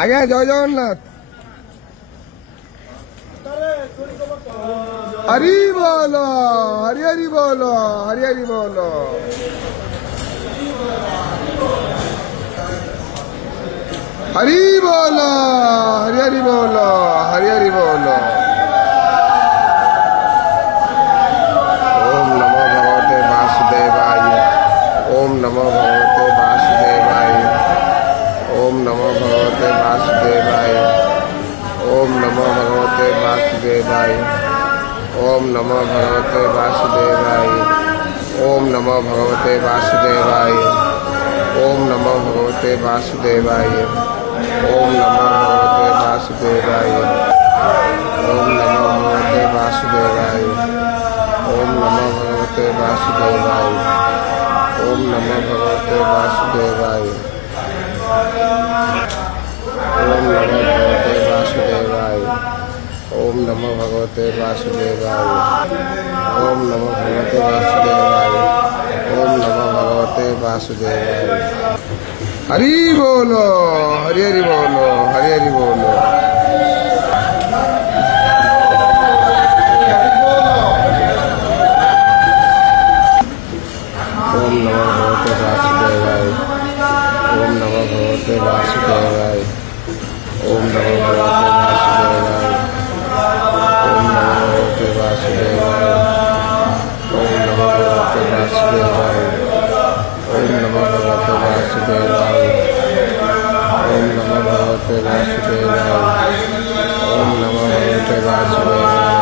ଆଜ୍ଞା ଜୟ ଜଗନ୍ନାଥ। हरि बोलो हरि हरि बोलो हरि हरि बोलो। हरि बोलो हरि हरि बोलो हरि हरि बोलो। ओम नमो भगवते वासुदेवाय। ओम नमो भगवते वासुदेवाय। ओम नमो भगवते वासुदेवाय। ओम नमो भगवते वासुदेवाय। ओम नमो भगवते वासुदेवाय। ओम नमो भगवते वासुदेवाय। ओम नमो भगवते वासुदेवाय। ओम नमो भगवते वासुदेवाय। ओम नमो भगवते वासुदेवाय। ओम नमो भगवते वासुदेवाय। ओम नमो भगवते वासुदेवाय। ओम नमो भगवते वासुदेवाय। ओम नमो भगवते वासुदेवाय। ओम नमो भगवते वासुदेवाय। ओम नमो भगवते वासुदेवाय। हरि बोलो हरि हरि बोलो हरि हरि बोलो। ओम नमो भगवते वासुदेवाय। ओम नमो भगवते वासुदेवाय। ओम नमो भगवते वासुदेवाय। ओम नमो भगवते वासुदेवाय। ओम नमो भगवते वासुदेवाय। ओम नमो भगवते वासुदेवाय। ओम नमो भगवते वासुदेवाय। ओम नमो भगवते वासुदेवाय।